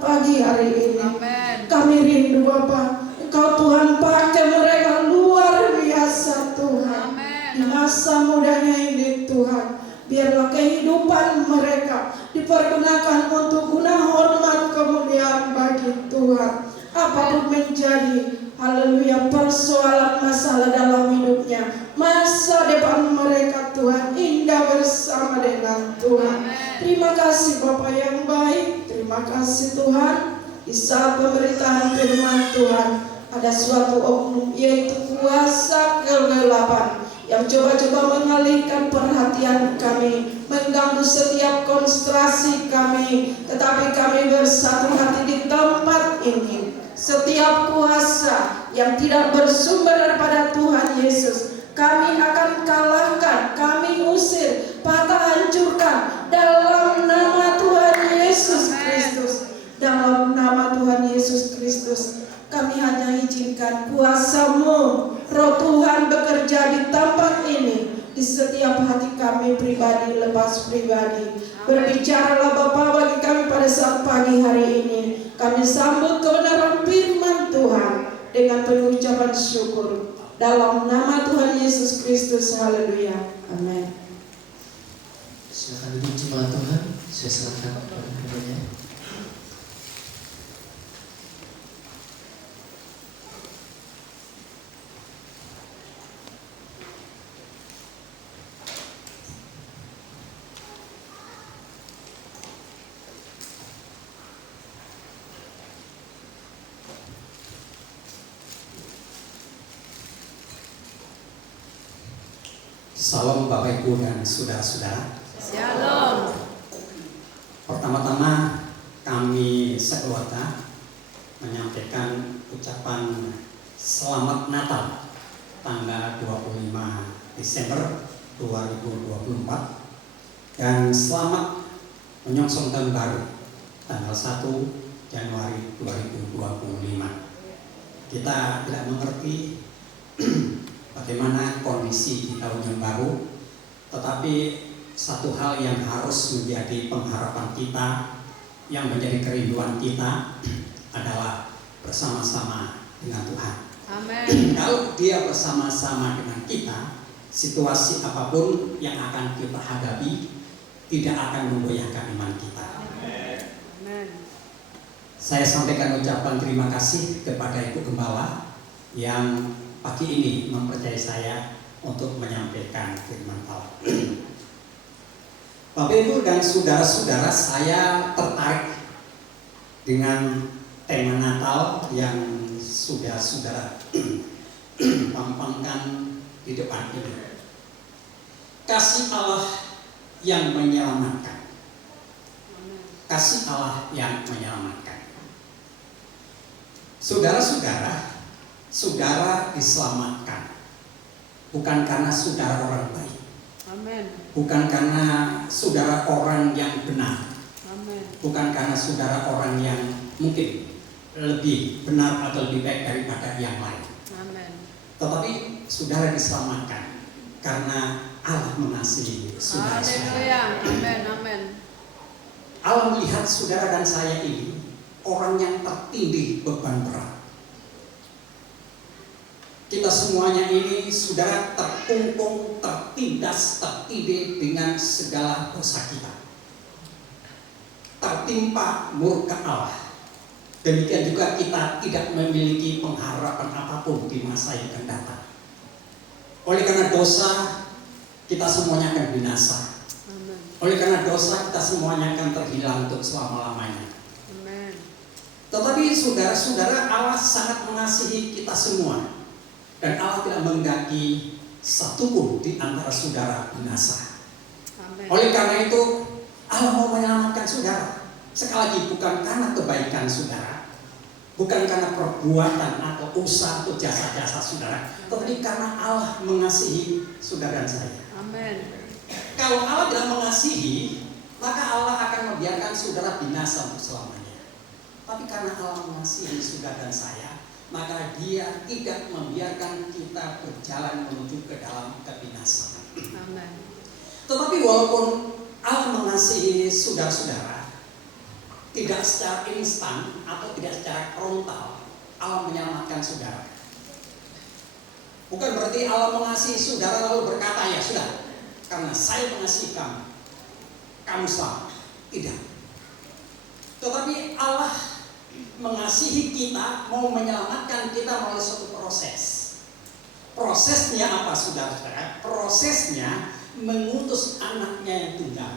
pagi hari ini. Amen. Kami rindu Bapa, Engkau Tuhan pakai mereka luar biasa Tuhan. Amen. Di masa mudanya ini Tuhan, biarlah kehidupan mereka dipergunakan untuk guna hormat kemuliaan bagi Tuhan. Apapun menjadi, haleluya, persoalan masalah dalam hidupnya, masa depan mereka Tuhan indah bersama dengan Tuhan. Terima kasih Bapa yang baik. Terima kasih Tuhan. Di saat pemberitaan firman Tuhan, ada suatu oknum, yaitu kuasa kegelapan yang coba-coba mengalihkan perhatian kami, mengganggu setiap konsentrasi kami. Tetapi kami bersatu hati di tempat ini. Setiap kuasa yang tidak bersumber daripada Tuhan Yesus, kami akan kalahkan, kami usir, patah hancurkan dalam nama Tuhan Yesus Kristus. Dalam nama Tuhan Yesus Kristus, kami hanya izinkan kuasa-Mu, Roh Tuhan bekerja di tempat ini, di setiap hati kami pribadi lepas pribadi. Berbicaralah Bapa bagi kami pada saat pagi hari ini. Kami sambut kebenaran firman Tuhan dengan penuh ucapan syukur. Dalam nama Tuhan Yesus Kristus, haleluya, amin. Silakan duduk jemaat Tuhan, saya serahkan kepada keduanya. Salam Bapak Ibu dan saudara-saudara. Shalom. Pertama-tama kami sekeluarga menyampaikan ucapan Selamat Natal tanggal 25 Desember 2024 dan selamat menyongsong tahun baru tanggal 1 Januari 2025. Kita tidak mengerti bagaimana kondisi di tahun yang baru, tetapi satu hal yang harus menjadi pengharapan kita, yang menjadi kerinduan kita adalah bersama-sama dengan Tuhan. Amin. Kalau Dia bersama-sama dengan kita, situasi apapun yang akan kita hadapi tidak akan memgoyahkan iman kita. Amin. Saya sampaikan ucapan terima kasih kepada Ibu Gembala yang pagi ini mempercayai saya untuk menyampaikan firman Allah. Bapak Ibu dan saudara-saudara, saya tertarik dengan tema Natal yang sudah saudara pampangkan di depan ini. Kasih Allah yang menyelamatkan. Kasih Allah yang menyelamatkan. Saudara-saudara, saudara diselamatkan bukan karena saudara orang baik, Amin. bukan karena saudara orang yang benar, Amin. bukan karena saudara orang yang mungkin lebih benar atau lebih baik daripada yang lain. Amin. Tetapi saudara diselamatkan karena Allah mengasihi saudara-saudara. Haleluya. Amin. Amin. Allah melihat saudara dan saya ini orang yang tertindih beban berat. Kita semuanya ini saudara terkungkung, tertindas, tertindih dengan segala dosa kita. Tertimpa murka Allah. Demikian juga kita tidak memiliki pengharapan apapun di masa yang akan datang. Oleh karena dosa, kita semuanya akan binasa. Amin. Oleh karena dosa, kita semuanya akan terhilang untuk selama-lamanya. Amin. Tetapi saudara-saudara, Allah sangat mengasihi kita semua. Dan Allah tidak menghendaki satupun di antara saudara binasa. Amin. Oleh karena itu, Allah mau menyelamatkan saudara. Sekali lagi, bukan karena kebaikan saudara, bukan karena perbuatan atau usaha atau jasa-jasa saudara, tetapi karena Allah mengasihi saudara dan saya. Amin. Kalau Allah tidak mengasihi, maka Allah akan membiarkan saudara binasa untuk selamanya. Tapi karena Allah mengasihi saudara dan saya, maka Dia tidak membiarkan kita berjalan menuju ke dalam kebinasaan. Amin. Tetapi walaupun Allah mengasihi saudara-saudara, tidak secara instan atau tidak secara frontal Allah menyelamatkan saudara. Bukan berarti Allah mengasihi saudara lalu berkata, ya sudah, karena saya mengasihi kamu, kamu selamat. Tidak. Tetapi Allah mengasihi kita, mau menyelamatkan kita melalui suatu proses. Prosesnya apa saudara-saudara? Prosesnya mengutus anaknya yang tunggal,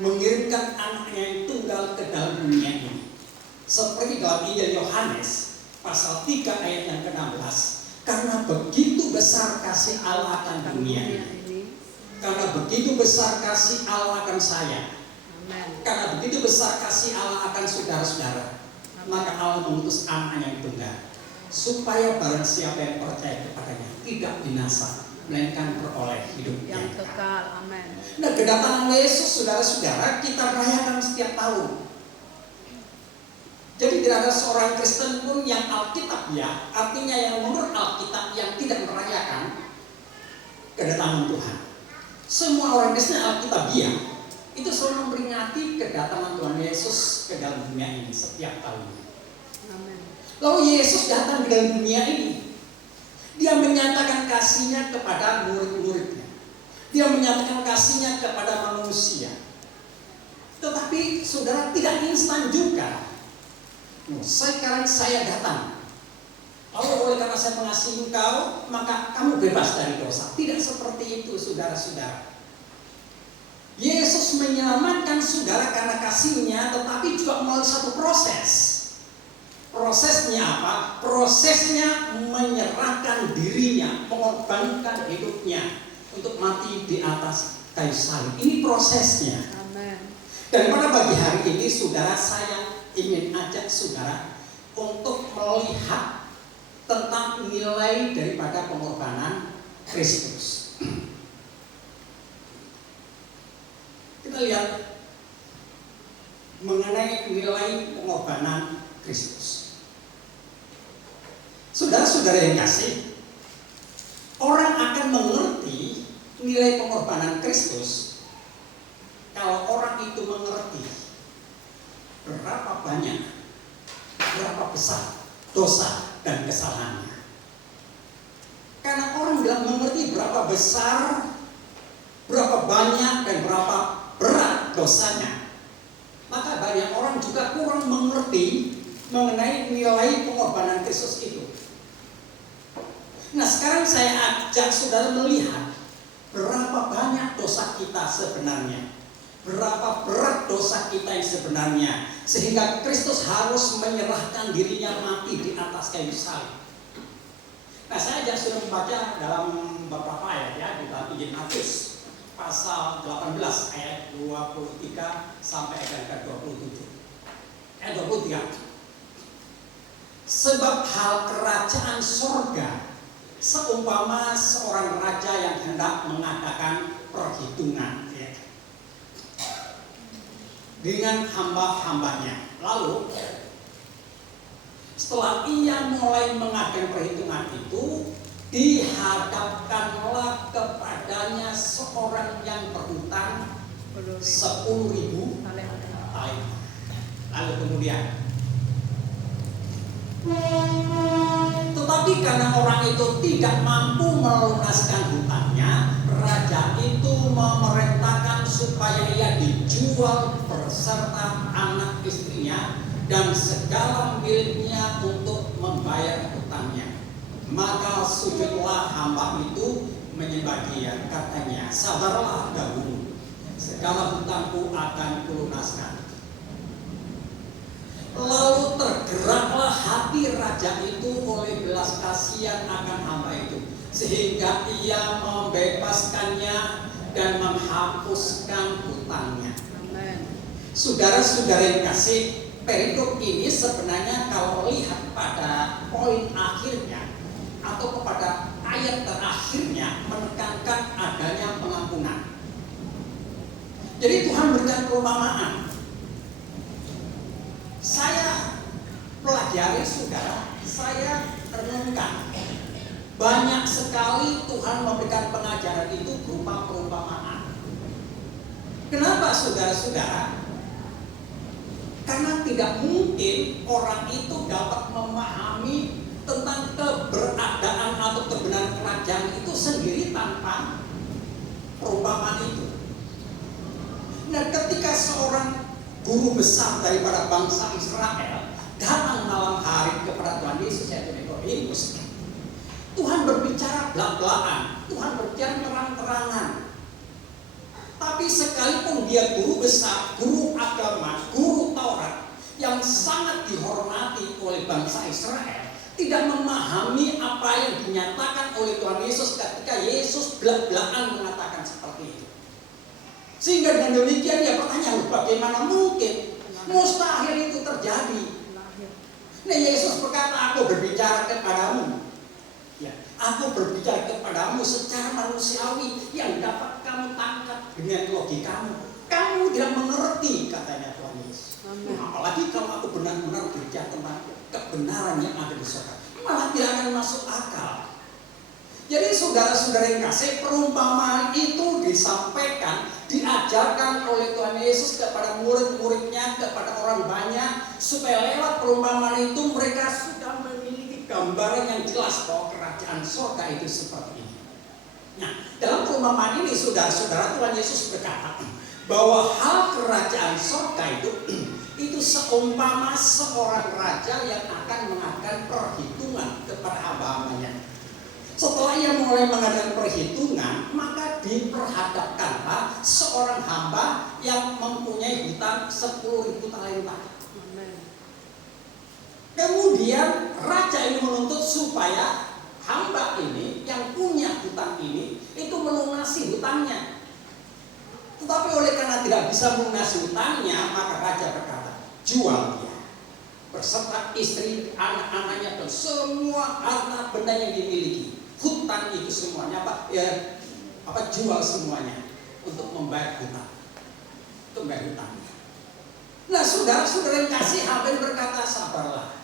mengirimkan anaknya yang tunggal ke dalam dunia ini. Seperti dalam Injil Yohanes pasal 3 ayat yang ke-16. Karena begitu besar kasih Allah akan dunia ini, karena begitu besar kasih Allah akan saya, Amen. karena begitu besar kasih Allah akan saudara-saudara, maka Allah mengutus anaknya yang tunggal, supaya barang siapa yang percaya kepadanya tidak binasa, melainkan beroleh hidup Yang kekal. Amen. Nah, kedatangan Yesus saudara-saudara kita rayakan setiap tahun. Jadi tidak ada seorang Kristen pun yang Alkitab ya, artinya yang menurut Alkitab yang tidak merayakan kedatangan Tuhan. Semua orang Kristen Alkitabiah itu selalu memperingati kedatangan Tuhan Yesus ke dalam dunia ini setiap tahunnya. Amen. Lalu Yesus datang ke dalam dunia ini. Dia menyatakan kasihnya kepada murid-muridnya. Dia menyatakan kasihnya kepada manusia. Tetapi saudara tidak instan juga. Sekarang saya datang, lalu oleh karena saya mengasihi engkau, maka kamu bebas dari dosa. Tidak seperti itu saudara-saudara. Yesus menyelamatkan saudara karena kasihnya, tetapi juga melalui satu proses. Prosesnya apa? Prosesnya menyerahkan dirinya, mengorbankan hidupnya untuk mati di atas kayu salib. Ini prosesnya. Amen. Dan pada pagi hari ini saudara, saya ingin ajak saudara untuk melihat tentang nilai daripada pengorbanan Kristus. Kita lihat mengenai nilai pengorbanan Kristus. Saudara-saudara yang kasih, orang akan mengerti nilai pengorbanan Kristus kalau orang itu mengerti berapa banyak, berapa besar dosa dan kesalahannya. Karena orang bilang mengerti berapa besar, berapa banyak dan berapa berat dosanya, maka banyak orang juga kurang mengerti mengenai nilai pengorbanan Kristus itu. Nah, sekarang saya ajak saudara melihat berapa banyak dosa kita sebenarnya, berapa berat dosa kita yang sebenarnya, sehingga Kristus harus menyerahkan dirinya mati di atas kayu salib. Nah, saya ajak sudah membaca dalam beberapa ayat ya, di dalam Injil Matius pasal 18 ayat 23 sampai ayat 27. Ayat 23. Sebab hal kerajaan sorga seumpama seorang raja yang hendak mengadakan perhitungan ya, dengan hamba-hambanya. Lalu setelah ia mulai mengadakan perhitungan itu, dihadapkanlah kepadanya seorang yang berhutang 10.000 talenta. Lalu kemudian, tetapi karena orang itu tidak mampu melunaskan hutangnya, raja itu memerintahkan supaya ia dijual beserta anak istrinya dan segala miliknya untuk membayar hutangnya. Maka sujudlah hamba itu menyembah dia, katanya, sabarlah dahulu, segala hutangku akan kulunaskan. Lalu tergeraklah hati raja itu oleh belas kasihan akan hamba itu, sehingga ia membebaskannya dan menghapuskan hutangnya. Amen. Saudara-saudara yang kasih, perikop ini sebenarnya kalau lihat pada poin akhirnya atau kepada ayat terakhirnya menekankan adanya pengampunan. Jadi Tuhan berikan perumpamaan. Saya pelajari saudara, saya renungkan. Banyak sekali Tuhan memberikan pengajaran itu berupa perumpamaan. Kenapa saudara-saudara? Karena tidak mungkin orang itu dapat memahami tentang keberadaan atau kebenaran kerajaan itu sendiri tanpa perumpamaan itu. Nah, ketika seorang guru besar daripada bangsa Israel datang malam hari kepada Tuhan Yesus, yaitu Nikodemus, Tuhan berbicara belak-belakan, Tuhan berbicara terang-terangan. Tapi sekalipun dia guru besar, guru agama, guru Taurat yang sangat dihormati oleh bangsa Israel, tidak memahami apa yang dinyatakan oleh Tuhan Yesus ketika Yesus belak-belakan mengatakan seperti itu. Sehingga dengan demikian dia bertanya, bagaimana mungkin? Mustahil itu terjadi. Nah, Yesus berkata, aku berbicara kepadamu. Ya, aku berbicara kepadamu secara manusiawi yang dapat kamu tangkap dengan logikamu. Kamu tidak mengerti, katanya Tuhan Yesus. Apalagi kalau aku benar-benar berbicara tentang kebenaran yang ada di surga, malah tidak akan masuk akal. Jadi saudara-saudara yang kasih, perumpamaan itu disampaikan, diajarkan oleh Tuhan Yesus kepada murid-muridnya, kepada orang banyak, supaya lewat perumpamaan itu mereka sudah memiliki gambaran yang jelas bahwa kerajaan surga itu seperti ini. Nah, dalam perumpamaan ini saudara-saudara, Tuhan Yesus berkata bahwa hal kerajaan surga itu seumpama seorang raja yang akan mengadakan perhitungan kepada hamba-hambanya. Setelah ia mulai mengadakan perhitungan, maka diperhadapkanlah seorang hamba yang mempunyai hutang 10.000 talenta. Kemudian raja ini menuntut supaya hamba ini yang punya hutang ini itu melunasi hutangnya. Tetapi oleh karena tidak bisa melunasi hutangnya, maka raja berkata, jual dia berserta istri, anak-anaknya dan semua harta benda yang dimiliki. Hutang itu semuanya jual semuanya untuk membayar hutang, untuk membayar hutangnya. Nah, saudara-saudara yang kasih, Habel berkata, sabarlah.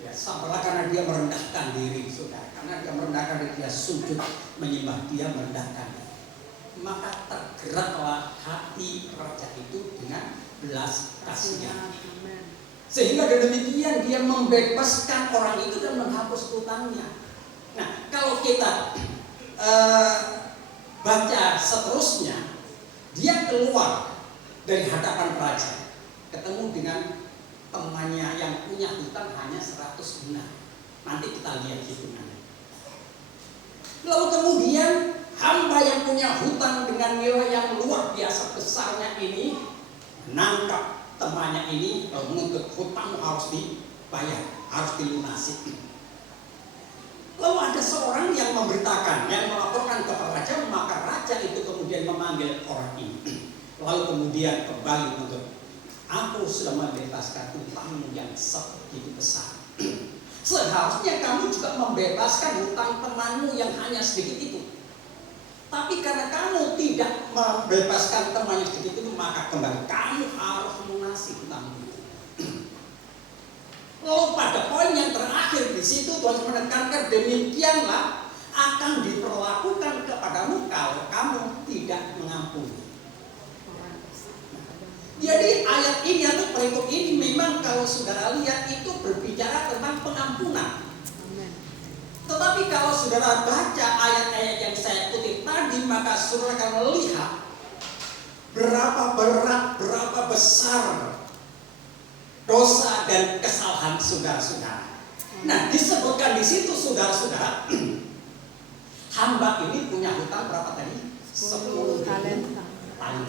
Ya, sabarlah karena dia merendahkan diri, saudara. Karena dia merendahkan diri, dia sujud menyembah, dia merendahkan diri. Maka tergeraklah hati raja itu dengan belas kasihan. Sehingga dengan demikian dia membebaskan orang itu dan menghapus hutangnya. Nah, kalau kita baca seterusnya, dia keluar dari hadapan raja, ketemu dengan temannya yang punya hutang hanya 100 dinar. Nanti kita lihat hitungannya. Lalu kemudian hamba yang punya hutang dengan nilai yang luar biasa besarnya ini menangkap temannya ini, menuntut hutang harus dibayar, harus dilunasi. Lalu ada seorang yang memberitakan, yang melaporkan kepada raja, maka raja itu kemudian memanggil orang ini. Lalu kemudian kembali untuk, aku sudah membebaskan hutangmu yang sebegitu besar. Seharusnya kamu juga membebaskan hutang temanmu yang hanya sedikit itu. Tapi karena kamu tidak membebaskan temannya sedikit itu, maka kembali kamu harus melunasi hutangmu. Lalu pada poin yang terakhir di situ Tuhan menekankan, demikianlah akan diperlakukan kepadamu kalau kamu tidak mengampuni. Jadi ayat ini atau perikop ini memang kalau saudara lihat itu berbicara tentang pengampunan. Tetapi kalau saudara baca ayat-ayat yang saya kutip tadi, maka saudara akan melihat berapa berat, berapa besar dosa dan kesalahan saudara-saudara. Nah, disebutkan di situ saudara-saudara, hamba ini punya hutang berapa tadi? 10.000 talenta.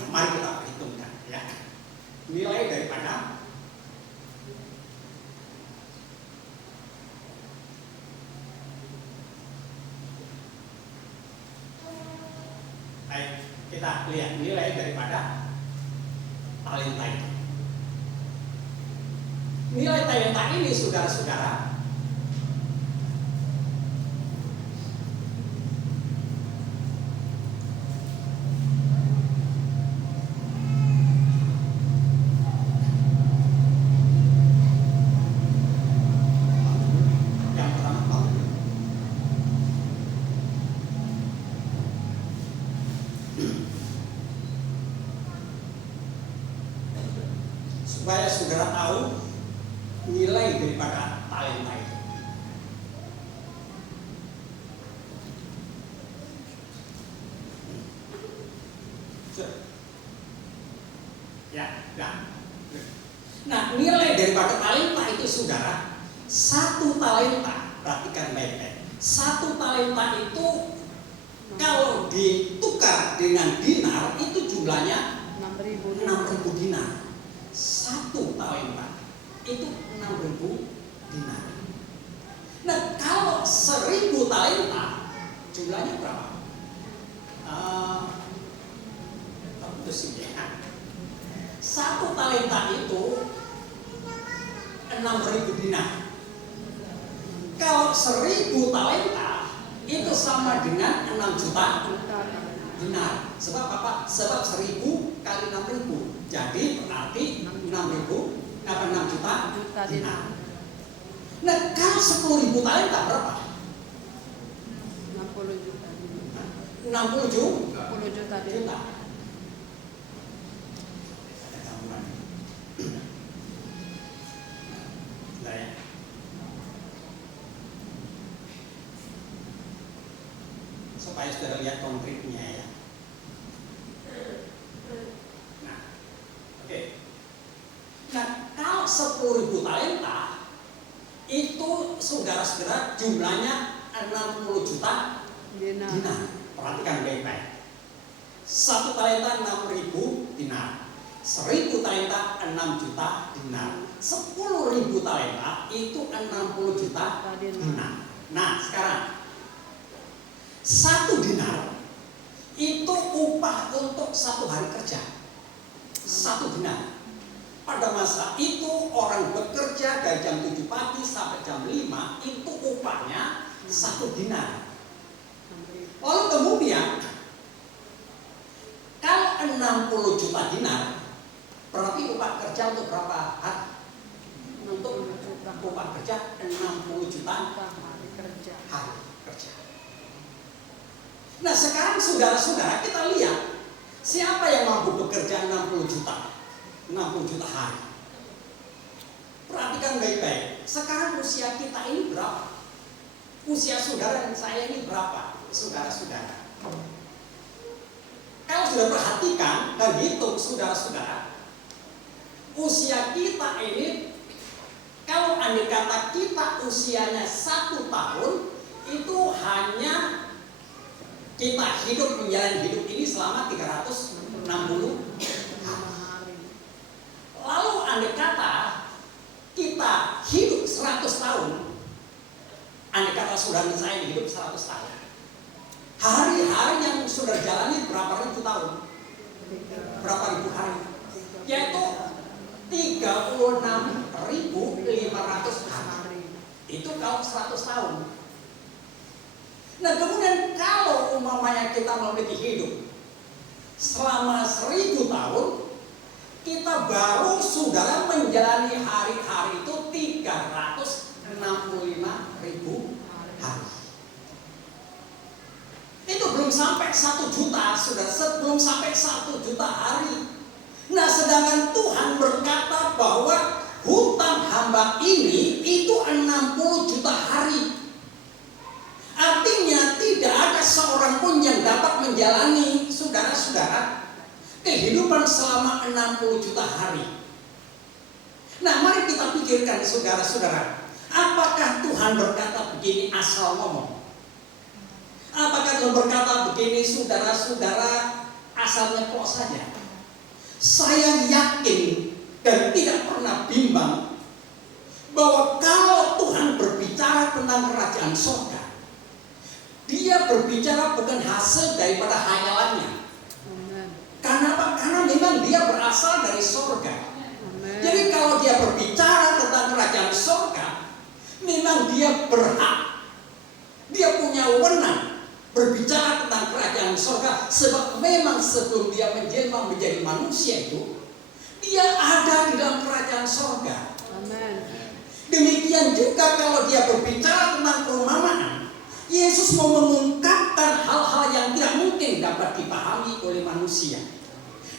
Mari kita perhitungkan, ya. Nilai daripada baik, kita lihat nilai daripada talenta itu. Nilai talenta ini saudara-saudara yang pertama supaya saudara nilai daripada talenta itu? Ya. Nah, nilai daripada talenta itu saudara, satu talenta, perhatikan baik-baik. Satu talenta itu kalau ditukar dengan dinar itu jumlahnya 6.000 dinar. Satu talenta itu 6.000 dinar. Nah, kalau 1.000 talenta jumlahnya berapa? Satu talenta itu 6.000 dinar. Kalau 1.000 talenta itu sama dengan 6 juta dinar. Sebab apa? Sebab 1.000 kali 6.000. Jadi berarti 6 juta dinar. Nah, kalau 10.000 talenta berapa? 60 juta. 60 juta. Ada campuran. Nah, ya. Supaya saudara lihat konkretnya ya. Nah, oke. Nah, kalau 10.000 talenta itu saudara-saudara jumlahnya 60 juta dinar. Perhatikan baik-baik. Satu talenta 6.000 dinar. 1.000 talenta 6 juta dinar. 10.000 talenta itu 60 juta dinar. Nah, sekarang 1 dinar itu upah untuk 1 hari kerja. 1 dinar. Pada masa itu orang bekerja dari jam 7 pagi sampai jam 5 itu upahnya 1 dinar. Lalu kemudian kalau 60 juta dinar berarti upah kerja untuk berapa hari? Untuk upah kerja 60 juta hari kerja. Nah, sekarang saudara-saudara kita lihat siapa yang mampu bekerja 60 juta? 60 juta hari. Perhatikan baik-baik. Sekarang usia kita ini berapa? Usia saudara dan saya ini berapa? Saudara-saudara. Kalau sudah perhatikan dan hitung saudara-saudara, usia kita ini kalau andai kata kita usianya 1 tahun itu hanya kita hidup menjalani hidup ini selama 360 hari. Lalu andai kata kita hidup 100 tahun, andai kata saudara dan saya hidup 100 tahun, hari-hari yang sudah jalani berapa ribu tahun? Berapa ribu hari? Yaitu 36.500 hari. Itu kalau 100 tahun. Nah, kemudian kalau umpamanya kita memiliki hidup selama 1.000 tahun, kita baru saudara menjalani hari-hari itu 365.000 hari. Itu belum sampai 1 juta, saudara, belum sampai 1 juta hari. Nah, sedangkan Tuhan berkata bahwa hutang hamba ini itu 60 juta hari. Artinya tidak ada seorang pun yang dapat menjalani, saudara-saudara, kehidupan selama 60 juta hari. Nah, mari kita pikirkan saudara-saudara, apakah Tuhan berkata begini asal ngomong? Apakah Tuhan berkata begini saudara-saudara asal nyeplok saja? Saya yakin dan tidak pernah bimbang bahwa kalau Tuhan berbicara tentang kerajaan surga, Dia berbicara bukan hasil daripada hayalannya. Karena apa? Karena memang Dia berasal dari surga. Jadi kalau Dia berbicara tentang kerajaan surga, memang Dia berhak, Dia punya wewenang berbicara tentang kerajaan surga, sebab memang sebelum Dia menjelma menjadi manusia itu, Dia ada di dalam kerajaan surga. Demikian juga kalau Dia berbicara tentang perumpamaan, Yesus mau mengungkapkan hal-hal yang tidak mungkin dapat dipahami oleh manusia.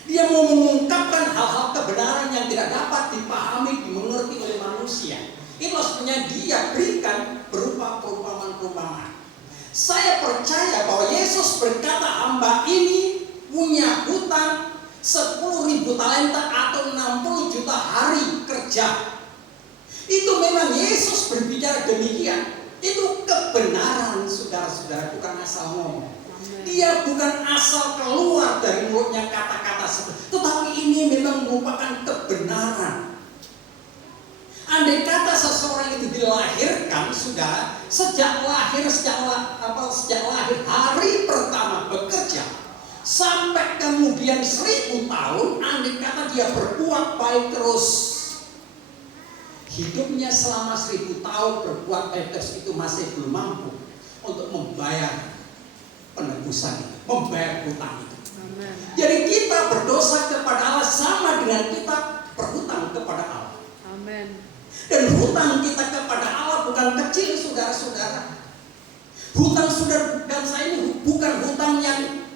Dia mau mengungkapkan hal-hal kebenaran yang tidak dapat dipahami, dimengerti oleh manusia. Itu sebenarnya dia berikan berupa perumpamaan-perumpamaan. Saya percaya bahwa Yesus berkata hamba ini punya hutang 10.000 talenta atau 60 juta hari kerja. Itu memang Yesus berbicara demikian. Itu kebenaran saudara-saudara, bukan asal ngomong. Dia bukan asal keluar dari mulutnya kata-kata seperti, tetapi ini memang merupakan kebenaran. Andai kata seseorang itu dilahirkan, saudara, sejak lahir hari pertama bekerja sampai kemudian 1000 tahun, andai kata dia berbuat baik terus, hidupnya selama 1000 tahun berbuat baik terus, itu masih belum mampu untuk membayar penebusan itu, membayar hutang itu. Amen. Jadi kita berdosa kepada Allah sama dengan kita berhutang kepada Allah. Amen. Dan hutang kita kepada Allah bukan kecil, saudara-saudara. Hutang saudara dan saya ini bukan hutang yang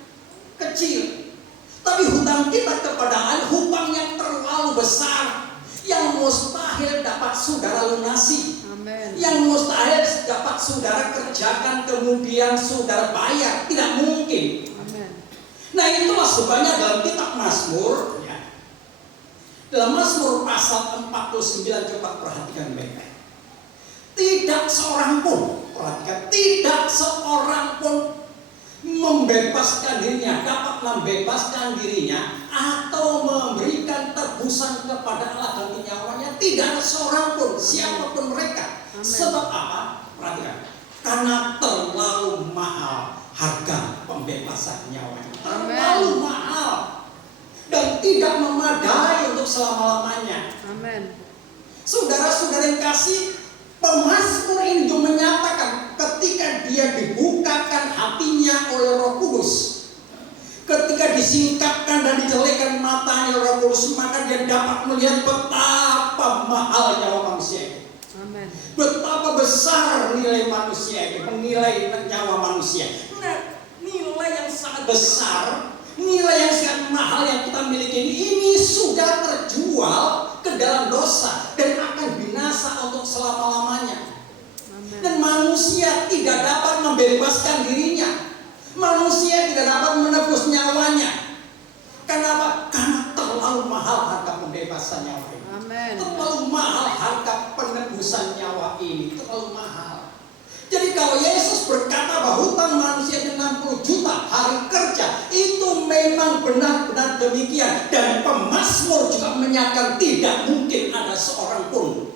kecil, tapi hutang kita kepada Allah hutang yang terlalu besar, yang mustahil dapat saudara lunasi. Amen. Yang mustahil dapat saudara kerjakan kemudian saudara bayar, tidak mungkin. Amen. Nah, itulah sebabnya dalam kitab Mazmur, ya, dalam Mazmur pasal 49, coba perhatikan baik-baik. Tidak seorang pun, perhatikan, tidak seorang pun membebaskan dirinya, dapat membebaskan dirinya atau memberikan tebusan kepada Allah ganti nyawanya. Tidak ada seorang pun, siapapun mereka. Amen. Sebab apa? Perhatikan, karena terlalu mahal harga pembebasan nyawanya. Terlalu mahal dan tidak memadai untuk selama-lamanya. Amen. Saudara-saudara yang kasih, pemazmur ini juga menyatakan ketika dia dibukakan hatinya oleh Roh Kudus, ketika disingkapkan dan dijelekkan matanya Roh Kudus, maka dia dapat melihat betapa mahal nyawa manusia itu. Amen. Betapa besar nilai manusia itu, menilai nyawa manusia. Nah, nilai yang sangat besar, nilai yang sangat mahal yang kita miliki ini sudah terjual ke dalam dosa dan akan binasa untuk selama-lamanya. Amen. Dan manusia tidak dapat membebaskan dirinya. Manusia tidak dapat menebus nyawanya. Kenapa? Karena terlalu mahal harga pembebasan nyawa ini. Amen. Terlalu mahal harga penebusan nyawa ini, terlalu mahal. Jadi kalau Yesus berkata bahwa hutang manusia 60 juta hari kerja, itu memang benar-benar demikian. Dan pemazmur juga menyatakan tidak mungkin ada seorang pun,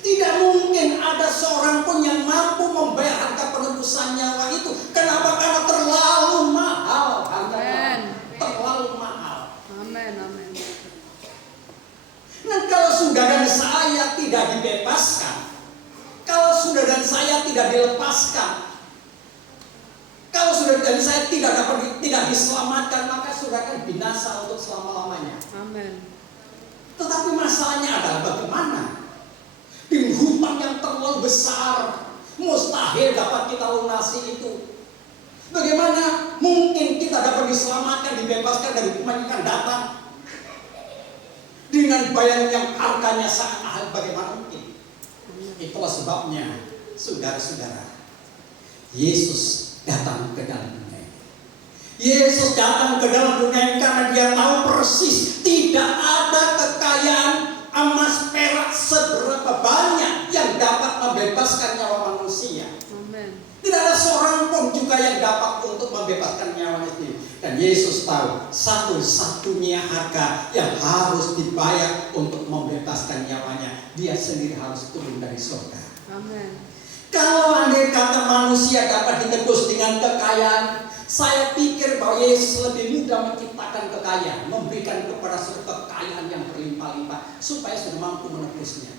tidak mungkin ada seorang pun yang mampu membayar harga penebusan nyawa itu. Kenapa? Karena terlalu mahal harganya. Terlalu mahal. Amen. Amen. Nah, kalau saudara dan saya tidak dibebaskan, kalau saudara dan saya tidak dilepaskan, kalau saudara dan saya tidak diselamatkan, maka saudara akan binasa untuk selama-lamanya. Amen. Tetapi masalahnya adalah bagaimana di hutang yang terlalu besar, mustahil dapat kita lunasi itu. Bagaimana mungkin kita dapat diselamatkan, dibebaskan dari hukuman yang akan datang dengan bayaran yang harganya sangat mahal? Bagaimana mungkin? Itulah sebabnya, saudara-saudara, Yesus datang ke dalam dunia ini. Yesus datang ke dalam dunia ini karena dia tahu persis tidak ada kekayaan emas perak seberapa banyak yang dapat membebaskan nyawa manusia. Amen. Tidak ada seorang pun juga yang dapat untuk membebaskan nyawanya sendiri. Dan Yesus tahu satu-satunya harga yang harus dibayar untuk membebaskan nyawanya, dia sendiri harus turun dari surga. Amen. Kalau andai kata manusia dapat ditebus dengan kekayaan, saya pikir bahwa Yesus lebih mudah menciptakan kekayaan, memberikan kepada suatu kekayaan yang berlimpah-limpah supaya sudah mampu menebusnya.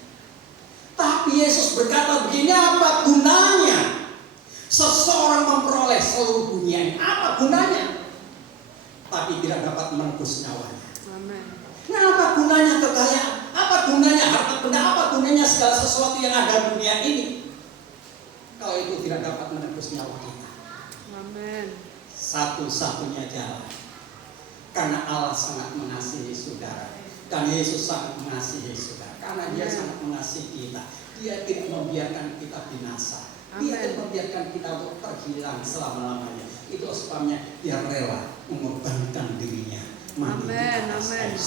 Tapi Yesus berkata begini, apa gunanya seseorang memperoleh seluruh dunia ini? Apa gunanya? Tapi tidak dapat menebus nyawanya. Amen. Nah, apa gunanya kekayaan? Apa gunanya harta benda? Apa gunanya segala sesuatu yang ada di dunia ini kalau itu tidak dapat menebus nyawa kita? Amen. Satu-satunya jalan Karena Allah sangat mengasihi saudara. Dan Yesus sangat mengasihi saudara. Karena Dia sangat mengasihi kita. Dia tidak membiarkan kita binasa. Dia tidak membiarkan kita untuk terhilang selama-lamanya. Itu sebabnya Dia rela mengorbankan dirinya mati di atas kayu.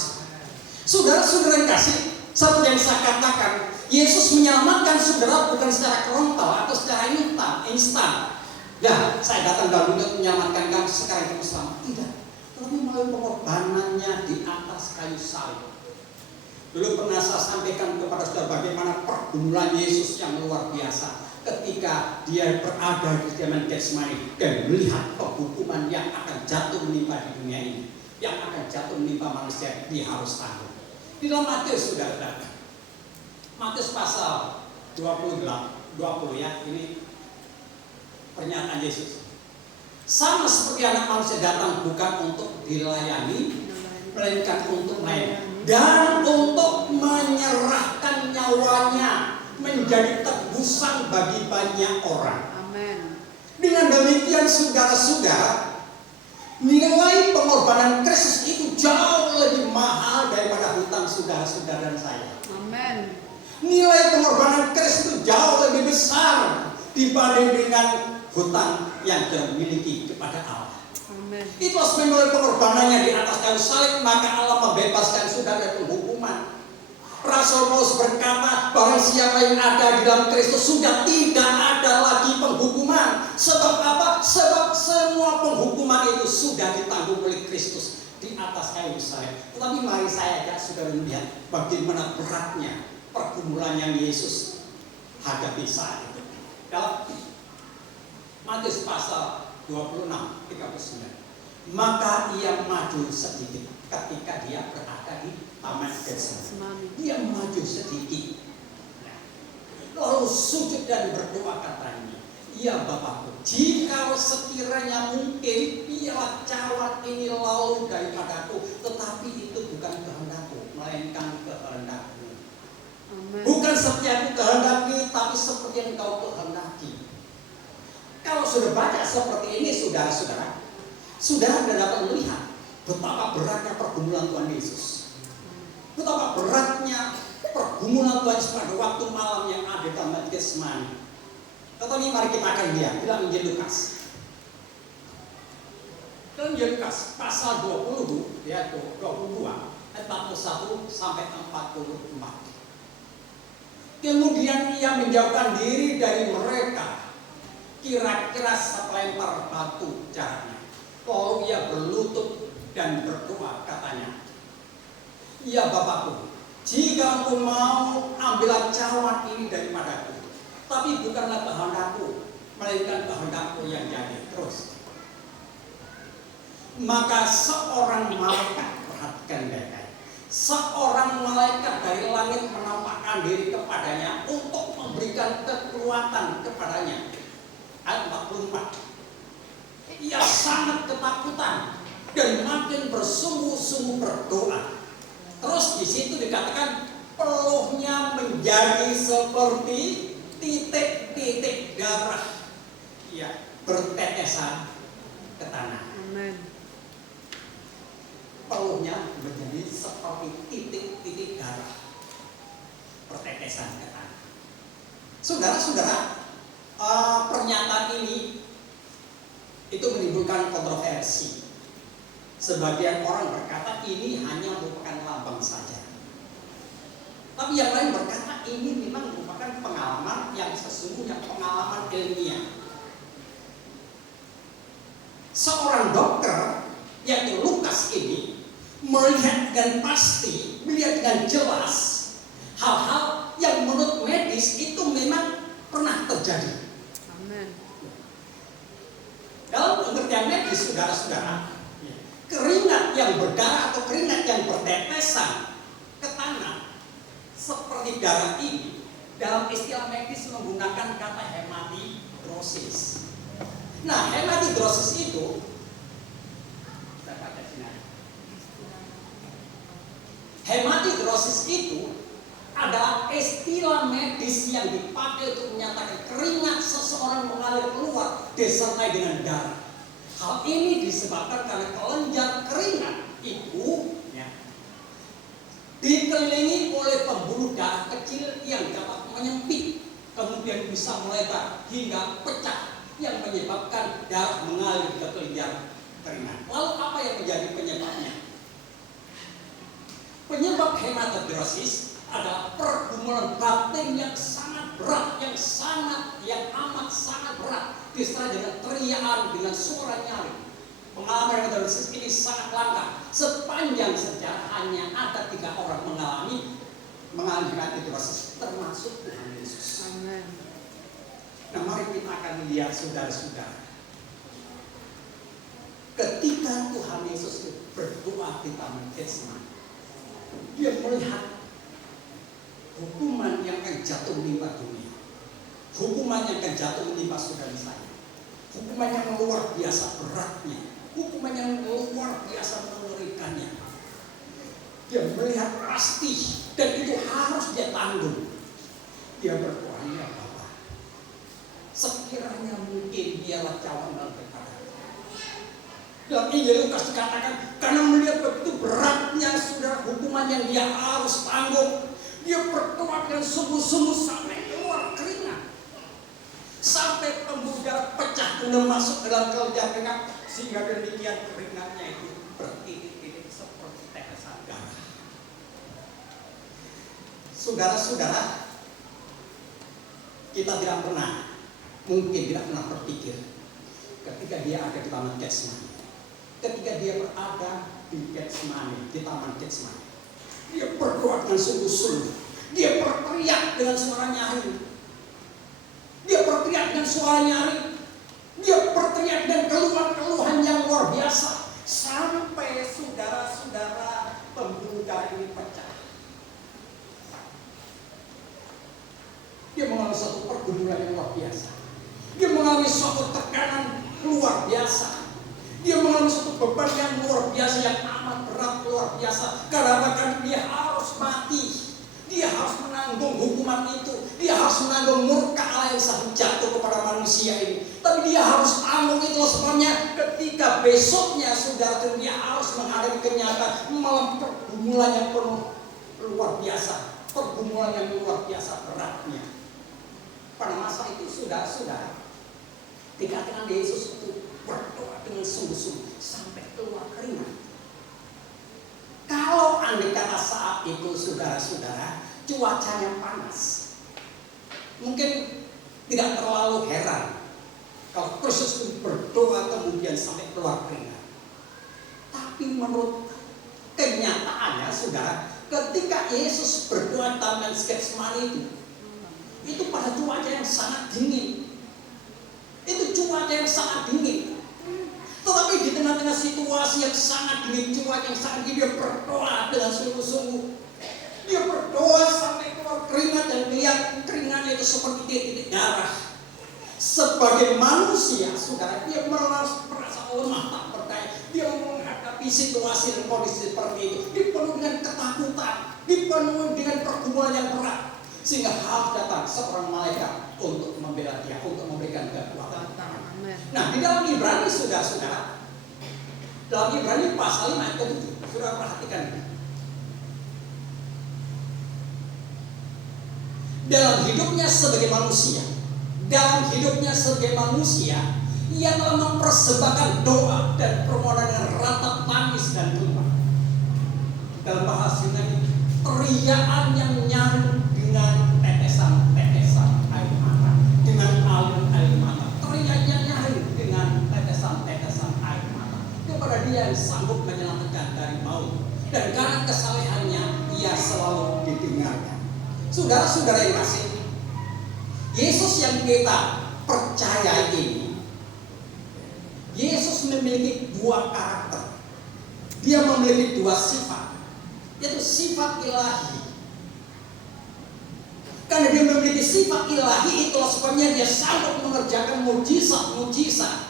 Saudara-saudara yang kasih, seperti yang saya katakan, Yesus menyelamatkan saudara bukan secara frontal atau secara instan. Ya, saya datang dalam dunia menyelamatkan kamu, sekarang kamu selamat. Tidak, tapi melalui pengorbanannya di atas kayu salib. Dulu pernah saya sampaikan kepada saudara bagaimana pergumulan Yesus yang luar biasa ketika Dia berada di kediaman Getsemani dan melihat penghukuman yang akan jatuh menimpa di dunia ini, yang akan jatuh menimpa manusia. Dia harus tanggung. Di dalam Matius sudah ada. Matius pasal 20 ya, ini pernyataan Yesus. Sama seperti anak manusia datang bukan untuk dilayani, melainkan untuk melayani dan untuk menyerahkan nyawanya menjadi tebusan bagi banyak orang. Amin. Dengan demikian saudara-saudara, nilai pengorbanan Kristus itu jauh lebih mahal daripada hutang saudara-saudara dan saya. Amin. Nilai pengorbanan Kristus itu jauh lebih besar dibanding dengan hutang yang dia miliki kepada Allah. Amin. Itu melalui pengorbanannya di atas kayu salib, maka Allah membebaskan saudara dari penghukuman. Rasul Paulus berkata, barang siapa yang ada di dalam Kristus sudah tidak ada lagi penghukuman. Sebab apa? Sebab semua penghukuman itu sudah ditanggung oleh Kristus di atas kayu salib. Tetapi mari saya ajak saudara melihat bagaimana beratnya pergumulan yang Yesus hadapi saat itu. Dalam Matius pasal 26:39, maka Ia maju sedikit ketika Dia berada di taman Getsemani. Dia maju sedikit, lalu sujud dan berdoa, katanya, ya Bapakku, jika sekiranya mungkin biarlah cawan ini lalu daripadaku, tetapi itu bukan kehendakku, melainkan kehendakmu. Bukan seperti aku kehendaki, tapi seperti yang Engkau kehendaki. Kalau sudah baca seperti ini, saudara-saudara, saudara dapat melihat betapa beratnya pergumulan Tuhan Yesus. Betapa beratnya pergumulan Tuhan Yesus pada waktu malam yang ada di taman Getsemani. Tetapi mari kita akan lihat dalam Injil Lukas. Dalam Injil Lukas pasal 20, yaitu 22 ayat 41 sampai 44. Kemudian Ia menjauhkan diri dari mereka, kira-kira sepelempar batu jaraknya. Lalu Ia berlutut dan berdoa, katanya, ya Bapakku, jika Engkau mau, ambillah cawan ini daripadaku, tapi bukanlah kehendakku, melainkan kehendakku yang jadi. Terus, maka seorang malaikat, perhatikan baik-baik, seorang malaikat dari langit menampakkan diri kepadanya untuk memberikan kekuatan kepadanya. Ayat 44. Ia sangat ketakutan dan makin bersungguh-sungguh berdoa. Terus di situ dikatakan peluhnya menjadi seperti titik-titik darah, ya, bertetesan ke tanah. Amin. Peluhnya menjadi seperti titik-titik darah, bertetesan ke tanah. Saudara-saudara, pernyataan ini itu menimbulkan kontroversi. Sebagian orang berkata ini hanya merupakan lambang saja. Tapi yang lain berkata ini memang merupakan pengalaman yang sesungguhnya, pengalaman ilmiah. Seorang dokter, yaitu Lukas ini, melihat dan pasti, melihat dengan jelas hal-hal yang menurut medis itu memang pernah terjadi. Amin. Dalam pengertian medis, saudara-saudara, keringat yang berdarah atau keringat yang bertetesan ke tanah seperti darah ini, dalam istilah medis menggunakan kata hematidrosis. Nah, hematidrosis itu, kita baca sini. Hematidrosis itu adalah istilah medis yang dipakai untuk menyatakan keringat seseorang mengalir keluar disertai dengan darah. Hal ini disebabkan karena kelenjar keringat ibunya. Dikelilingi oleh pembuluh darah kecil yang dapat menyempit, kemudian bisa melebar hingga pecah, yang menyebabkan darah mengalir ke kelenjar keringat. Lalu apa yang menjadi penyebabnya? Penyebab hematidrosis adalah pergumulan batin yang sangat berat, yang amat sangat berat, disertai dengan teriakan, dengan suara nyaring. Pengalaman hematidrosis ini sangat langka. Sepanjang sejarah hanya ada 3 orang mengalami hematidrosis, termasuk Tuhan Yesus. Amin. Nah, mari kita akan lihat saudara-saudara. Ketika Tuhan Yesus berdoa di Taman Getsemani, dia melihat hukuman yang akan jatuh menimpa dunia, hukuman yang akan jatuh menimpa saudara saya, hukuman yang luar biasa beratnya, hukuman yang luar biasa mengerikannya. Dia melihat pasti dan itu harus dia tanggung. Dia berdoa, ya Bapa, sekiranya mungkin biarlah cawan dalam perkara. Dalam Injil Lukas dikatakan, karena melihat begitu beratnya saudara hukuman yang dia harus tanggung, dia berdoa dengan sungguh-sungguh sampai keluar keringat, sampai pembuluh darah pecah dan masuk ke dalam kelenjar keringat, sehingga demikian keringatnya itu bertitik-titik seperti tetesan darah. Saudara-saudara, kita mungkin tidak pernah berpikir ketika dia ada di Taman Getsemani. Ketika dia berada di Getsemani, di Taman Getsemani, dia berdoa dengan sungguh-sungguh. Dia berteriak dengan suara nyaring. Dia berteriak dengan suara nyaring. Dia berteriak dan keluhan-keluhan yang luar biasa. Sampai saudara-saudara pembuluh darah ini pecah. Dia mengalami suatu pergumulan yang luar biasa. Dia mengalami suatu tekanan luar biasa. Dia mengalami suatu beban yang luar biasa, yang amat berat, luar biasa. Karena bahkan dia harus mati. Dia harus menanggung hukuman itu. Dia harus menanggung murka Allah yang sangat jatuh kepada manusia ini. Tapi dia harus tanggung itu sebabnya ketika besoknya saudara, dia harus menghadapi kenyataan malam pergumulan yang penuh luar biasa. Pergumulan yang luar biasa beratnya. Pada masa itu saudara-saudara, dikatakan Yesus itu berdoa dengan sungguh-sungguh sampai keluar keringat. Kalau andai kata saat itu saudara-saudara cuacanya panas, mungkin tidak terlalu heran kalau Kristus itu berdoa kemudian sampai keluar keringat. Tapi menurut kenyataannya saudara, ketika Yesus berdoa Taman Getsemani itu pada cuaca yang sangat dingin. Itu cuaca yang sangat dingin. Tetapi di tengah-tengah situasi yang sangat dingin, cuaca yang sangat dingin, dia berdoa dengan sungguh-sungguh. Dia berdoa sampai keluar keringat dan lihat keringatnya itu seperti titik darah. Sebagai manusia, saudara, dia merasa lemah tak berdaya. Dia menghadapi situasi dan kondisi seperti itu, dipenuhi dengan ketakutan, dipenuhi dengan pergumulan yang berat. Sehingga harus datang seorang malaikat untuk membela dia, untuk memberikan kekuatan. Nah, di dalam Ibrani saudara-saudara, dalam Ibrani pasal 5 ayat 7, saudara perhatikan ini. Dalam hidupnya sebagai manusia, ia telah mempersembahkan doa dan permohonan dengan ratap tangis dan tumpah. Dalam bahasa Yunani, teriakan yang nyaring dengan tetesan-tetesan air mata, dengan alun air mata, teriaknya nyaring dengan tetesan-tetesan air mata kepada Dia yang sanggup menyelamatkan dari maut, dan karena kesalehannya ia selalu didengarkan. Saudara-saudara yang kasih, Yesus yang kita percaya ini, Yesus memiliki 2 karakter. Dia memiliki 2 sifat, yaitu sifat ilahi. Karena dia memiliki sifat ilahi, itulah sebabnya dia sanggup mengerjakan mujizat-mujizat.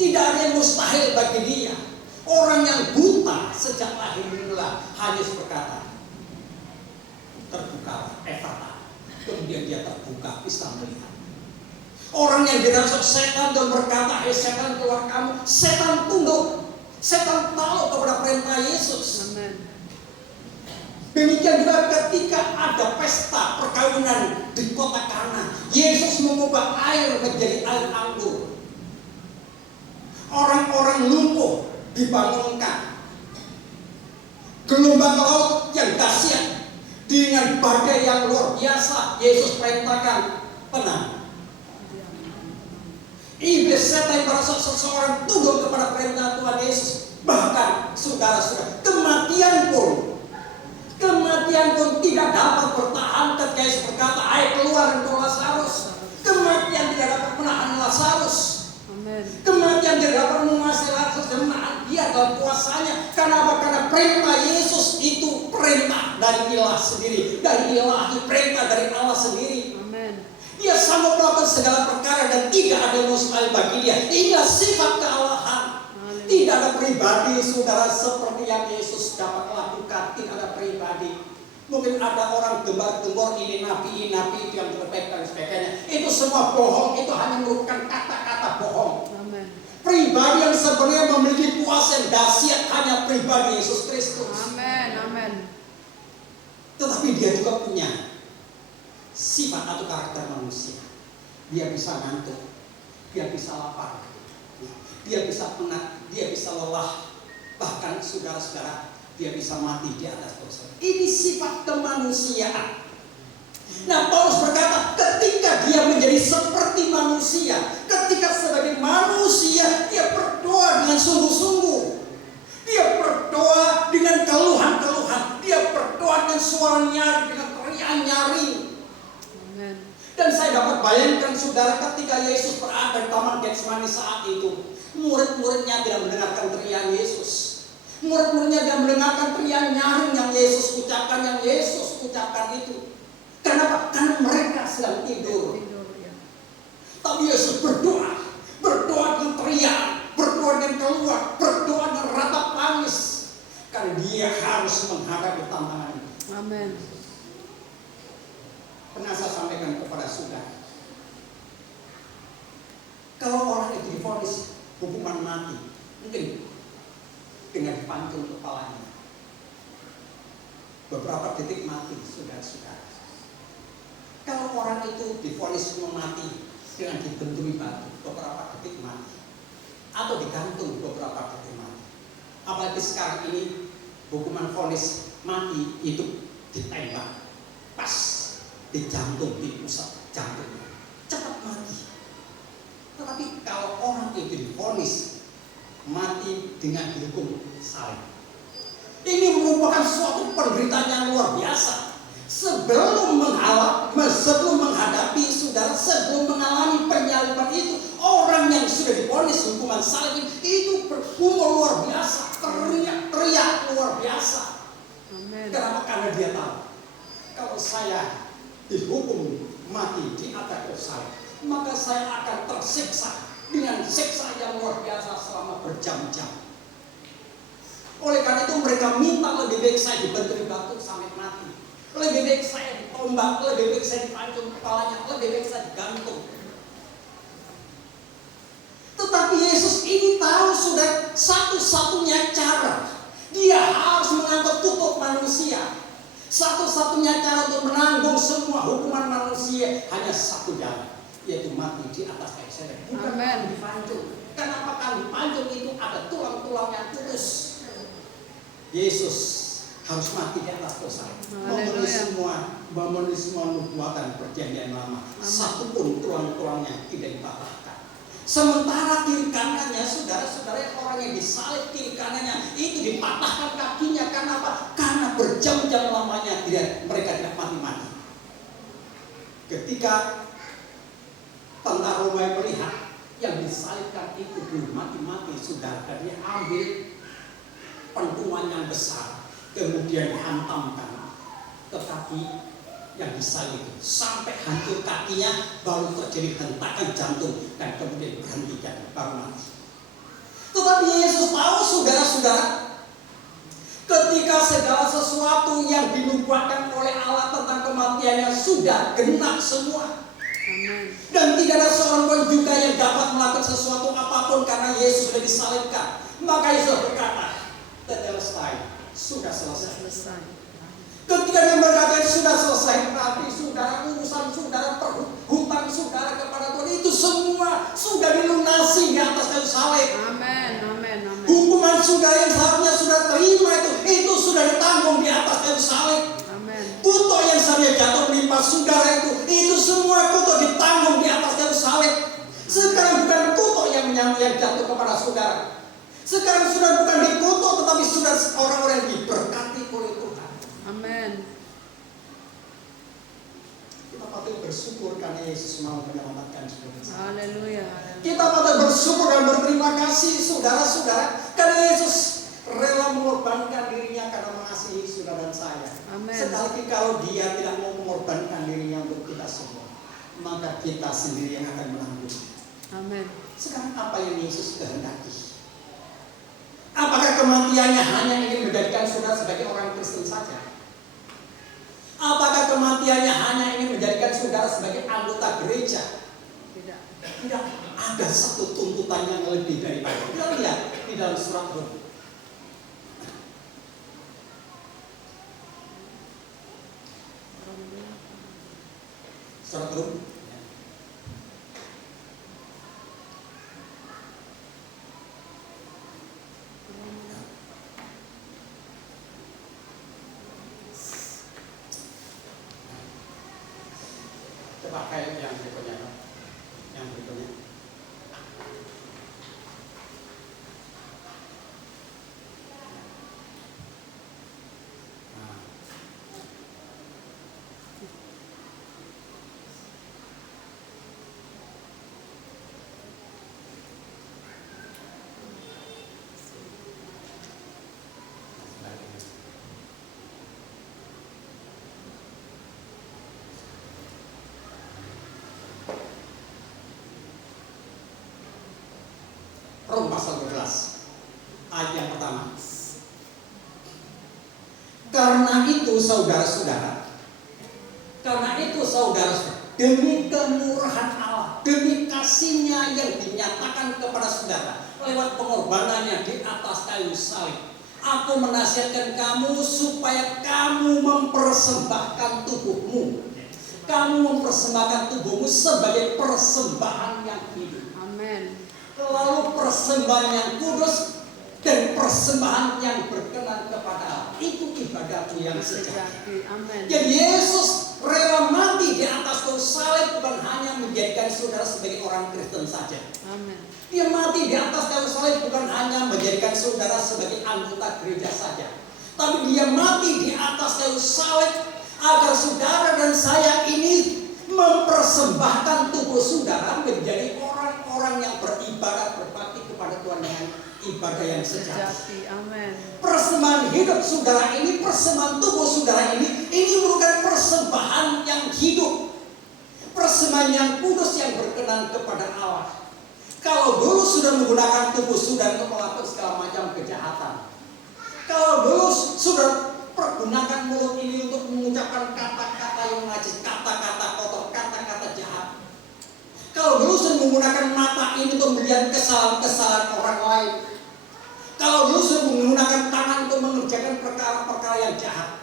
Tidak ada yang mustahil bagi dia. Orang yang buta sejak lahir mula hanya berkata, terbuka Efata, kemudian dia terbuka, bisa melihat. Orang yang dirasuk setan dan berkata, setan keluar kamu, setan tunduk. Setan tahu kepada perintah Yesus. Amen. Demikian juga ketika ada pesta perkawinan di kota Kana, Yesus mengubah air menjadi air anggur. Orang-orang lumpuh dibangunkan. Gelombang laut yang dahsyat dengan badai yang luar biasa, Yesus perintahkan tenang. Iblis setan merasa seseorang tunduk kepada perintah Tuhan Yesus. Bahkan saudara-saudara, kematian pun tidak dapat bertahan ketika Yesus berkata, ayo keluar untuk Lazarus. Kematian tidak dapat menahan Lazarus. Amen. Kematian tidak dapat menguasai Lazarus dan menahan dia dalam kuasanya. Karena apa? Karena perintah Yesus itu perintah dari Allah sendiri, dari ilahi, perintah dari Allah sendiri. Amen. Dia sanggup melakukan segala perkara dan tidak ada yang mustahil bagi dia. Inilah sifat kealahan. Tidak ada pribadi, saudara, seperti yang Yesus dapat lakukan. Tidak ada pribadi. Mungkin ada orang gembar-gembor ini nabi itu yang terbaik dan sebagainya. Itu semua bohong. Itu hanya merupakan kata-kata bohong. Amen. Pribadi yang sebenarnya memiliki kuasa yang dahsyat hanya pribadi Yesus Kristus. Amen. Amen. Tetapi dia juga punya sifat atau karakter manusia. Dia bisa ngantuk, dia bisa lapar, dia bisa penat, dia bisa lelah, bahkan saudara-saudara, dia bisa mati di atas dosa. Ini sifat kemanusiaan. Nah, Paulus berkata, ketika dia menjadi seperti manusia, ketika sebagai manusia dia berdoa dengan sungguh-sungguh, dia berdoa dengan keluhan-keluhan, dia berdoa dengan suara nyaring, dengan teriak nyaring. Dan saya dapat bayangkan saudara, ketika Yesus berada di Taman Getsemani saat itu, murid-muridnya tidak mendengarkan teriak Yesus. Murid-muridnya tidak mendengarkan teriak nyaring yang Yesus ucapkan, itu. Kenapa? Karena mereka sedang tidur. Tapi Yesus berdoa dengan teriak, berdoa dengan keluar, berdoa dengan ratap tangis. Karena dia harus menghadapi tantangan itu. Amen. Pernah saya sampaikan kepada saudara, kalau orang itu divonis hukuman mati, mungkin dengan dipancung kepalanya, beberapa detik mati, saudara-saudara. Kalau orang itu divonis hukuman mati dengan dibenturi batu, beberapa detik mati, atau digantung beberapa detik mati. Apalagi sekarang ini hukuman vonis mati itu ditembak pas di jantung, di pusat jantungnya, cepat mati. Tetapi kalau orang itu divonis mati dengan dihukum salib, ini merupakan suatu penderitaan yang luar biasa. Sebelum menghadapi saudara, sebelum mengalami penyaliban itu, orang yang sudah divonis hukuman salib itu bergumul luar biasa, teriak-teriak luar biasa. Amen. Kenapa? Karena dia tahu, kalau saya dihukum mati di atas salib, maka saya akan tersiksa dengan siksa yang luar biasa selama berjam-jam. Oleh karena itu mereka minta lebih baik saya dibenturi batu sampai mati, lebih baik saya ditombak, lebih baik saya dipancung kepalanya, lebih baik saya digantung. Tetapi Yesus ini tahu sudah satu-satunya cara dia harus mengangkat tutup manusia. Satu-satunya cara untuk menanggung semua hukuman manusia hanya satu jalan, yaitu mati di atas kayu salib. Bukan dipancung. Kenapa? Kan dipancung itu ada tulang-tulang yang putus. Yesus harus mati di atas kayu salib, memenuhi semua nubuatan perjanjian lama. Satu pun tulang-tulangnya tidak dipatahkan. Sementara kiri kanannya, saudara-saudara, orang yang disalib kiri kanannya itu dipatahkan kakinya. Karena apa? Karena berjam-jam lamanya mereka tidak mati-mati. Ketika tentara Romawi melihat yang disalibkan itu belum mati-mati, saudara, dia ambil pentungan yang besar, kemudian dihantamkan ke kaki yang disalib itu sampai hancur kakinya, baru terjadi hentakan jantung dan kemudian berhentikan, baru mati. Tetapi Yesus tahu, saudara-saudara, ketika segala sesuatu yang dinubuatkan oleh Allah tentang kematiannya sudah genap semua, Amen. Dan tidak ada seorang pun juga yang dapat melakukan sesuatu apapun karena Yesus sudah disalibkan. Maka Yesus berkata, tetelestai, sudah Sudah selesai. selesai. Ketika dia berkata sudah selesai, berarti saudara urusan saudara hutang saudara kepada Tuhan itu semua sudah dilunasi di atas kayu salib. Amen. Amen. Amen. Hukuman saudara yang seharusnya sudah terima itu sudah ditanggung di atas kayu salib. Amen. Kutuk yang seharusnya jatuh menimpa saudara itu semua kutuk ditanggung di atas kayu salib. Sekarang bukan kutuk yang jatuh kepada saudara. Sekarang sudah bukan dikutuk, tetapi sudah orang-orang yang diberkati oleh Tuhan. Amen. Kita patut bersyukur karena Yesus mau menyelamatkan saudara. Haleluya. Kita patut bersyukur dan berterima kasih saudara-saudara karena Yesus rela mengorbankan dirinya karena mengasihi saudara dan saya. Amen. Sekali kalau Dia tidak mau mengorbankan dirinya untuk kita semua, maka kita sendiri yang akan menanggung. Amen. Sekarang apa yang Yesus kehendaki? Apakah kematiannya hanya ingin menjadikan saudara sebagai orang Kristen saja? Apakah kematiannya hanya ingin menjadikan saudara sebagai anggota gereja? Tidak. Tidak, ada satu tuntutan yang lebih daripada. Kita lihat di dalam surat Rum. Surat Rum. Coba kayak yang berikutnya, Pak. Yang berikutnya. Nah. Rom pasal 12 ayat yang pertama. Karena itu saudara-saudara, demi kemurahan Allah, demi kasih-Nya yang dinyatakan kepada saudara lewat pengorbanannya di atas kayu salib, aku menasihatkan kamu supaya kamu mempersembahkan tubuhmu. Kamu mempersembahkan tubuhmu sebagai persembahan yang hidup. Amen. Lalu persembahan yang kudus dan persembahan yang berkenan kepada Allah. Itu ibadahmu yang sejati. Amen. Jadi Yesus rela mati di atas kayu salib bukan hanya menjadikan saudara sebagai orang Kristen saja. Amen. Dia mati di atas kayu salib bukan hanya menjadikan saudara sebagai anggota gereja saja. Tapi dia mati di atas kayu salib agar saudara dan saya ini mempersembahkan tubuh saudara menjadi orang-orang yang beribadah berbakti kepada Tuhan dengan ibadah yang sejati. Amen. Persembahan hidup saudara ini, persembahan tubuh saudara ini merupakan persembahan yang hidup, persembahan yang kudus yang berkenan kepada Allah. Kalau dulu sudah menggunakan tubuh saudara untuk melakukan segala macam kejahatan, kalau dulu sudah pergunakan mulut ini untuk mengucapkan kata-kata yang najis, kata-kata kotor, kata-kata jahat. Kalau dulu sudah menggunakan mata ini untuk melihat kesalahan-kesalahan orang lain. Kalau dulu sudah menggunakan tangan untuk mengerjakan perkara-perkara yang jahat.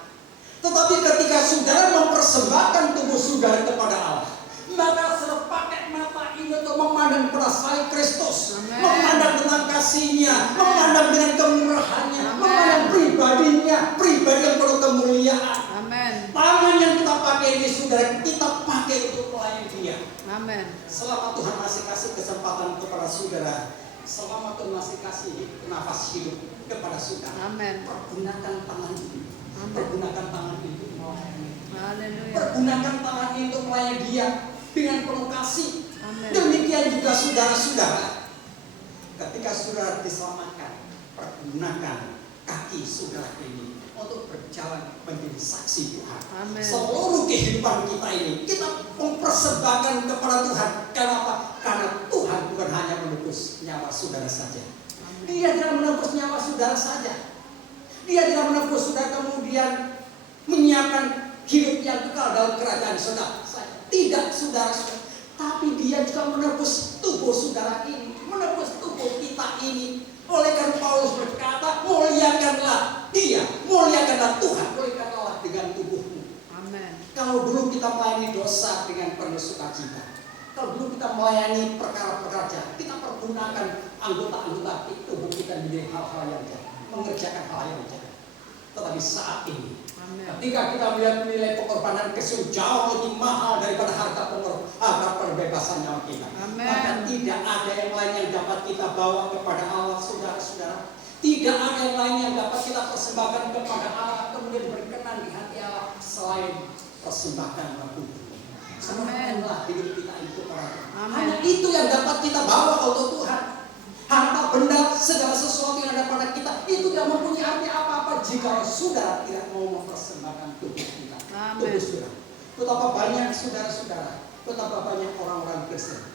Tetapi ketika saudara mempersembahkan tubuh saudara kepada Allah, maka saudara pakai mata ini untuk memandang pada salib Kristus, Amen. memandang tentang kasih-Nya, memandang dengan kemurahan-Nya, Amen. memandang pribadi-Nya, pribadi yang penuh kemuliaan. Amen. Tangan yang kita pakai ini saudara, kita pakai untuk melayani Dia. Amen. Selama Tuhan masih kasih kesempatan kepada saudara, selama Tuhan masih kasih nafas hidup kepada saudara, Amen. pergunakan tangan ini, Amen. pergunakan tangan ini untuk melayani. Haleluya. Pergunakan tangan ini untuk melayani Dia dengan penuh kasih. Amen. Demikian juga saudara-saudara, ketika saudara diselamatkan, pergunakan kaki saudara ini untuk berjalan menjadi saksi Tuhan. Amen. Seluruh kehidupan kita ini kita mempersembahkan kepada Tuhan. Kenapa? Karena Tuhan bukan hanya menebus nyawa saudara saja. Amen. Dia tidak menebus nyawa saudara saja. Dia tidak menebus saudara kemudian menyiapkan hidup yang kekal dalam kerajaan saudara saja. Tidak, saudara. tapi dia juga menebus tubuh saudara ini, menebus tubuh kita ini. Oleh karena Paulus berkata, muliakanlah dia, muliakanlah Tuhan, muliakanlah dengan tubuhmu. Amin. Kalau dulu kita melayani dosa dengan penuh sukacita, kalau dulu kita melayani perkara-perkara jahat, kita pergunakan anggota-anggota tubuh kita menjadi hal-hal yang jahat, mengerjakan hal yang jahat. Tetapi saat ini, Amin. ketika kita melihat nilai pengorbanan Kristus jauh lebih mahal daripada harga perbebasan nyawa kita, Amin. maka tidak ada yang lain yang dapat kita bawa kepada Allah, saudara-saudara. Tidak ada yang lain yang dapat kita persembahkan kepada Allah, kemudian berkenan di hati Allah selain persembahkan tubuh. Serahkanlah hidup kita itu kepada Tuhan. Amin. Hanya itu yang dapat kita bawa untuk Tuhan. Harta benda, segala sesuatu yang ada pada kita itu tidak mempunyai arti apa-apa jika saudara tidak mau mempersembahkan tubuh kita. Amin. Tubuh saudara. Betapa banyak saudara-saudara, betapa banyak orang-orang Kristen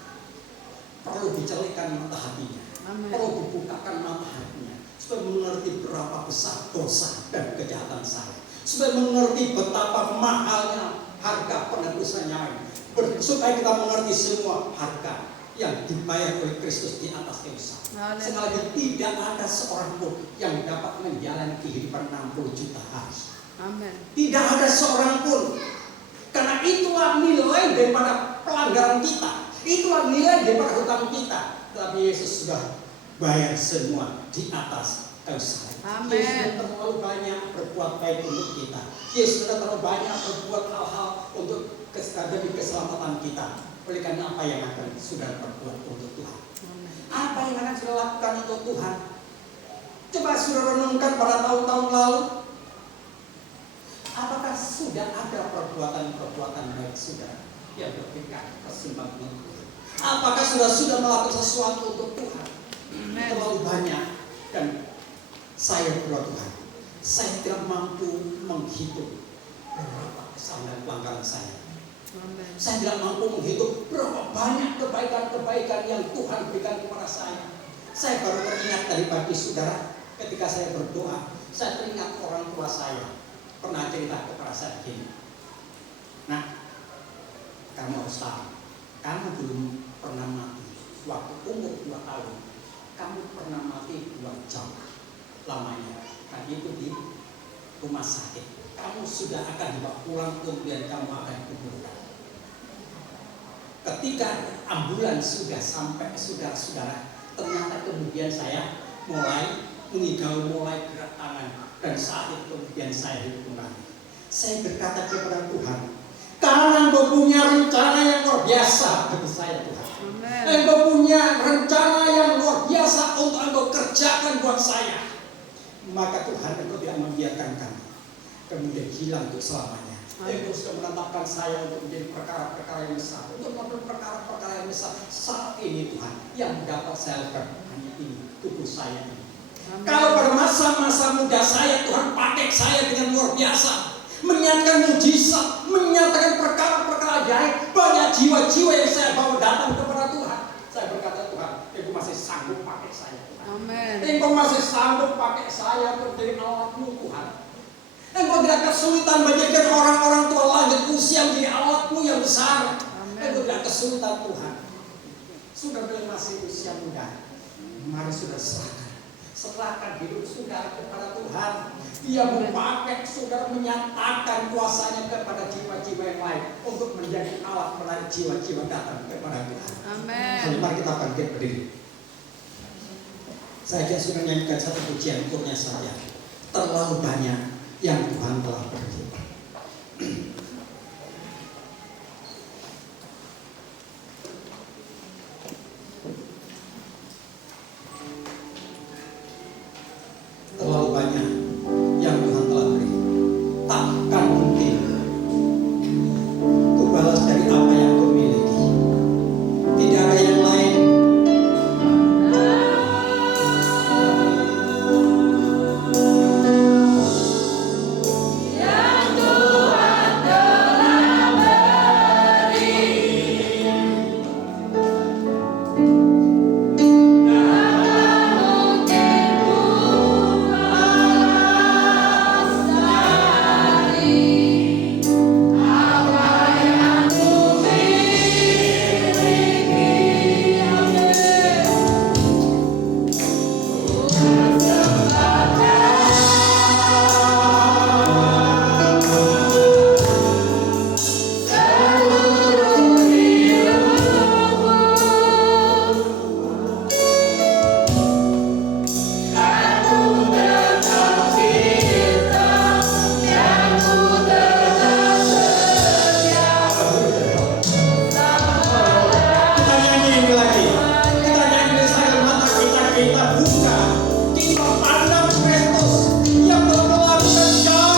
perlu dicelikkan mata hatinya, Amin. perlu dibukakan mata hatinya supaya mengerti berapa besar dosa dan kejahatan saya, supaya mengerti betapa mahalnya harga penebusan nyawa ini, supaya kita mengerti semua harga yang dibayar oleh Kristus di atas dosa. Sekali lagi, tidak ada seorang pun yang dapat menjalani kehidupan 60 juta hari. Amin. Tidak ada seorang pun. Karena itulah nilai daripada pelanggaran kita, itulah nilai daripada hutang kita. Tapi Yesus sudah bayar semua di atas kayu salib. Amin. Yesus sudah terlalu banyak berbuat baik untuk kita. Yesus sudah terlalu banyak berbuat hal-hal untuk demi keselamatan kita. Oleh karena apa yang akan sudah berbuat untuk Tuhan? Apa yang akan sudah lakukan untuk Tuhan? Coba sudah renungkan pada tahun-tahun lalu. Apakah sudah ada perbuatan-perbuatan baik saudara yang berpikir persembahan untuk Tuhan? Apakah sudah melakukan sesuatu untuk Tuhan? Terlalu banyak. Dan saya berdoa Tuhan, saya tidak mampu menghitung berapa kesalahan pelanggaran saya. Amin. Saya tidak mampu menghitung berapa banyak kebaikan-kebaikan yang Tuhan berikan kepada saya. Saya baru teringat dari pagi saudara, ketika saya berdoa, saya teringat orang tua saya pernah cerita kepada saya begini. Nah, kamu harus tahu, kamu belum pernah mati waktu umur 2 tahun. Kamu pernah mati 2 jam lamanya. Dan itu di rumah sakit. Kamu sudah akan dibawa pulang, kemudian kamu akan dikuburkan. Ketika ambulans sudah sampai saudara-saudara, ternyata kemudian saya mulai mengigau, mulai gerak tangan, dan saat itu kemudian saya hidup kembali. Saya berkata kepada Tuhan, karena Engkau punya rencana yang luar biasa bagi saya Tuhan. Amin. Engkau punya rencana yang luar biasa untuk Engkau kerjakan buat saya. Maka Tuhan Engkau tidak membiarkan kami kemudian hilang untuk selamanya. Engkau sudah menetapkan saya untuk menjadi perkara-perkara yang besar, untuk melakukan perkara-perkara yang besar. Saat ini Tuhan, yang dapat saya lakukan hanya ini, tubuh saya ini. Amin. Kalau pada masa-masa muda saya, Tuhan pakai saya dengan luar biasa, menyatakan mujizat, menyatakan perkara-perkara ajaib, banyak jiwa-jiwa yang saya bawa datang kepada Tuhan. Saya berkata, Tuhan, Engkau masih sanggup pakai saya, Tuhan. Amin. Engkau masih sanggup pakai saya untuk menjadi alat-Mu, Tuhan. Engkau tidak kesulitan menjadikan orang-orang tua lanjut usia menjadi alat-Mu yang besar. Amin. Engkau tidak kesulitan, Tuhan. Sudah masih usia muda, mari sudah serahkan hidup saudara kepada Tuhan. Dia memakai saudara, menyatakan kuasanya kepada jiwa-jiwa yang lain untuk menjadi alat menarik jiwa-jiwa datang kepada Tuhan. Amin. Mari kita bangkit berdiri. Saya akan sudah nyanyikan satu pujian kurnya saja. Terlalu banyak yang Tuhan telah berbuat.